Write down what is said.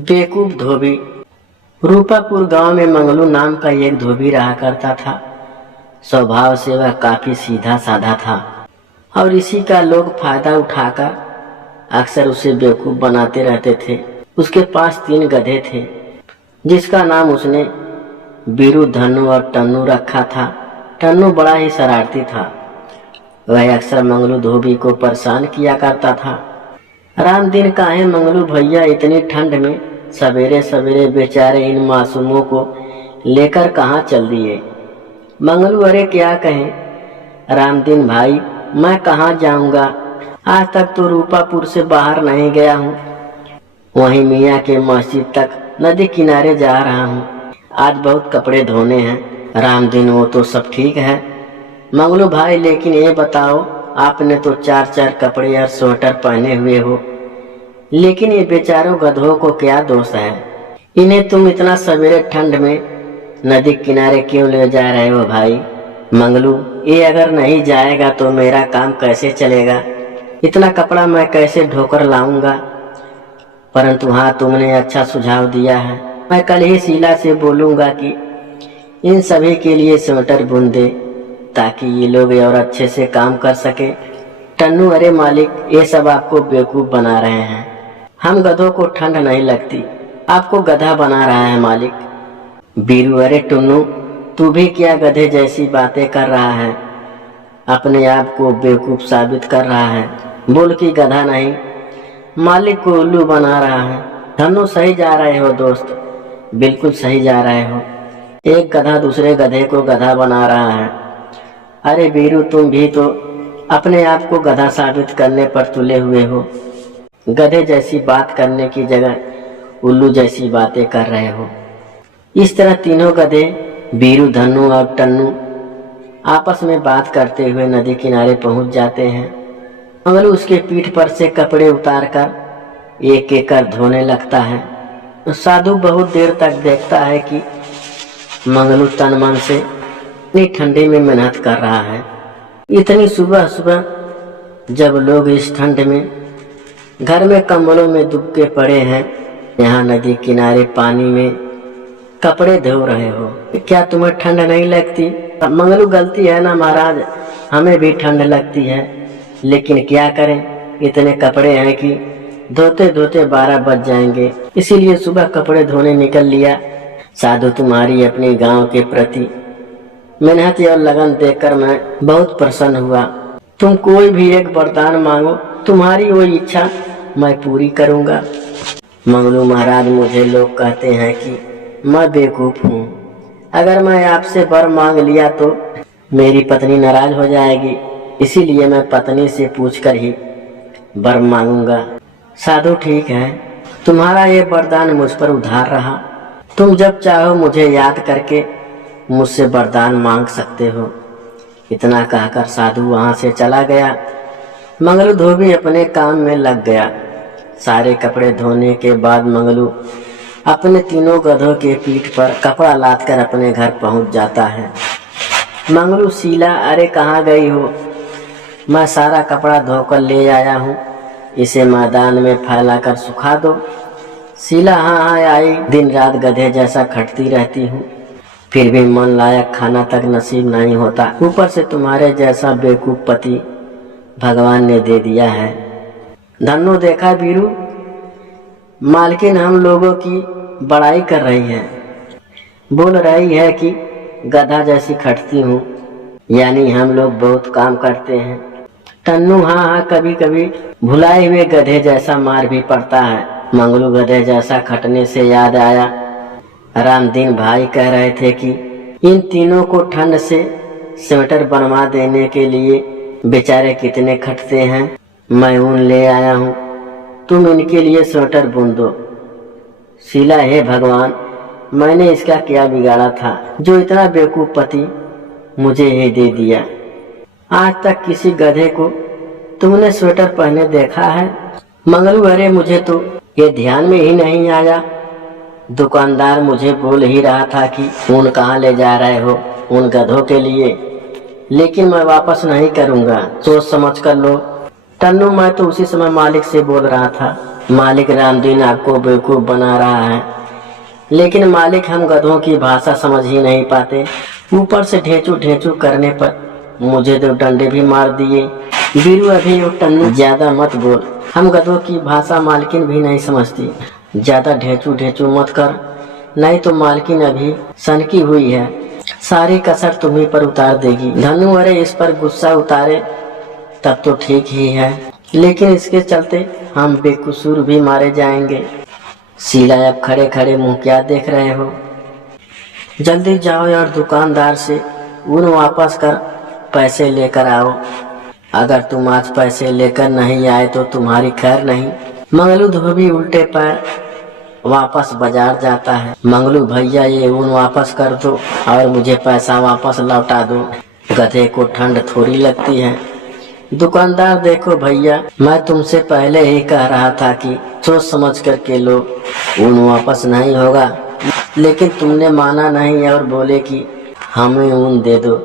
बेवकूफ धोबी। रूपापुर गांव में मंगलू नाम का एक धोबी रहा करता था। स्वभाव से वह काफी सीधा साधा था और इसी का लोग फायदा उठाकर अक्सर उसे बेवकूफ बनाते रहते थे। उसके पास 3 गधे थे जिसका नाम उसने बीरू, धन्नू और टन्नू रखा था। टन्नू बड़ा ही शरारती था। वह अक्सर मंगलू धोबी को परेशान किया करता था। राम दिन काहे मंगलू भैया इतनी ठंड में सवेरे सवेरे बेचारे इन मासूमों को लेकर कहाँ चल दिए। मंगलू अरे क्या कहें राम दिन भाई, मैं कहाँ जाऊंगा, आज तक तो रूपापुर से बाहर नहीं गया हूँ। वहीं मियाँ के मस्जिद तक नदी किनारे जा रहा हूँ। आज बहुत कपड़े धोने हैं। राम दिन वो तो सब ठीक है मंगलू भाई, लेकिन ये बताओ आपने तो 4 कपड़े और स्वेटर पहने हुए हो, लेकिन ये बेचारों गधों को क्या दोष है? इन्हें तुम इतना सवेरे ठंड में नदी किनारे क्यों ले जा रहे हो भाई? मंगलू ये अगर नहीं जाएगा तो मेरा काम कैसे चलेगा? इतना कपड़ा मैं कैसे ढोकर लाऊंगा? परंतु हाँ, तुमने अच्छा सुझाव दिया है। मैं कल ही शीला से बोलूंगा कि इन सभी के लिए स्वेटर बुन दे ताकि ये लोग और अच्छे से काम कर सके। टन्नू अरे मालिक, ये सब आपको बेवकूफ बना रहे हैं। हम गधों को ठंड नहीं लगती, आपको गधा बना रहा है मालिक। बीरू अरे टुन्नू, तू भी क्या गधे जैसी बातें कर रहा है? अपने आप को बेवकूफ साबित कर रहा है। बोल कि गधा नहीं, मालिक को उल्लू बना रहा है। धन्नू सही जा रहे हो दोस्त, बिल्कुल सही जा रहे हो। एक गधा दूसरे गधे को गधा बना रहा है। अरे बीरू, तुम भी तो अपने आप को गधा साबित करने पर तुले हुए हो। गधे जैसी बात करने की जगह उल्लू जैसी बातें कर रहे हो। इस तरह तीनों गधे बीरू, धन्नू और टन्नू आपस में बात करते हुए नदी किनारे पहुंच जाते हैं। मंगलू उसके पीठ पर से कपड़े उतारकर एक एक कर धोने लगता है। साधु बहुत देर तक देखता है कि मंगलू तन मन से इतनी ठंडी में मेहनत कर रहा है। इतनी सुबह सुबह जब लोग इस ठंड में घर में कंबलों में दुबके पड़े हैं, यहाँ नदी किनारे पानी में कपड़े धो रहे हो, क्या तुम्हें ठंड नहीं लगती? मंगलू गलती है ना महाराज, हमें भी ठंड लगती है, लेकिन क्या करें, इतने कपड़े हैं कि धोते धोते 12 बज जाएंगे, इसीलिए सुबह कपड़े धोने निकल लिया। साधु, तुम्हारी अपने गांव के प्रति मेहनत और लगन देखकर मैं बहुत प्रसन्न हुआ। तुम कोई भी एक वरदान मांगो, तुम्हारी वो इच्छा मैं पूरी करूंगा। मंगलू महाराज, मुझे लोग कहते हैं कि मैं बेवकूफ हूँ। अगर मैं आपसे वर मांग लिया तो मेरी पत्नी नाराज हो जाएगी, इसीलिए मैं पत्नी से पूछकर ही वर मांगूंगा। साधु ठीक है, तुम्हारा ये वरदान मुझ पर उधार रहा। तुम जब चाहो मुझे याद करके मुझसे वरदान मांग सकते हो। इतना कहकर साधु वहां से चला गया। मंगलू धोबी अपने काम में लग गया। सारे कपड़े धोने के बाद मंगलू अपने तीनों गधों के पीठ पर कपड़ा लाद कर अपने घर पहुंच जाता है। मंगलू, शीला अरे कहाँ गई हो? मैं सारा कपड़ा धोकर ले आया हूँ, इसे मैदान में फैलाकर सुखा दो। शीला, हाँ आई, दिन रात गधे जैसा खटती रहती हूँ, फिर भी मन लायक खाना तक नसीब नहीं होता। ऊपर से तुम्हारे जैसा बेवकूफ पति भगवान ने दे दिया है। धन्नो, देखा बीरू, मालकिन हम लोगों की बड़ाई कर रही है, बोल रही है कि गधा जैसी खटती हूँ, यानी हम लोग बहुत काम करते हैं। टन्नू, हाँ, कभी कभी भुलाए हुए गधे जैसा मार भी पड़ता है। मंगलू, गधे जैसा खटने से याद आया, राम दिन भाई कह रहे थे कि इन तीनों को ठंड से स्वेटर बनवा देने के लिए बेचारे कितने खटते हैं। मैं ऊन ले आया हूँ, तुम इनके लिए स्वेटर बुन दो। शीला, हे भगवान, मैंने इसका क्या बिगाड़ा था जो इतना बेवकूफ पति मुझे ही दे दिया। आज तक किसी गधे को तुमने स्वेटर पहने देखा है? मंगलू, अरे मुझे तो ये ध्यान में ही नहीं आया। दुकानदार मुझे बोल ही रहा था कि ऊन कहाँ ले जा रहे हो, उन गधों के लिए, लेकिन मैं वापस नहीं करूँगा, सोच समझ कर लो। टन्नू मैं तो उसी समय मालिक से बोल रहा था, मालिक रामदीन आपको बेवकूफ बना रहा है। लेकिन मालिक हम गधों की भाषा समझ ही नहीं पाते। ऊपर से ढेंचू ढेंचू करने पर मुझे तो डंडे भी मार दिए। बीरू अभी वो टन्नू ज्यादा मत बोल, हम गधों की भाषा मालकिन भी नहीं समझती। ज्यादा ढेंचू ढेंचू मत कर, नहीं तो मालकिन अभी सनकी हुई है, सारी कसर तुम्ही पर उतार देगी। धनु अरे इस पर गुस्सा उतारे तब तो ठीक ही है, लेकिन इसके चलते हम बेकसूर भी मारे जाएंगे। शीला अब खड़े खड़े मुंह क्या देख रहे हो, जल्दी जाओ और दुकानदार से ऊन वापस कर पैसे लेकर आओ। अगर तुम आज पैसे लेकर नहीं आए तो तुम्हारी खैर नहीं। मंगलू धोबी उल्टे पैर वापस बाजार जाता है। मंगलू भैया ये ऊन वापस कर दो और मुझे पैसा वापस लौटा दो, गधे को ठंड थोड़ी लगती है। दुकानदार देखो भैया, मैं तुमसे पहले ही कह रहा था कि सोच समझ करके लो, ऊन वापस नहीं होगा, लेकिन तुमने माना नहीं और बोले कि हमें ऊन दे दो।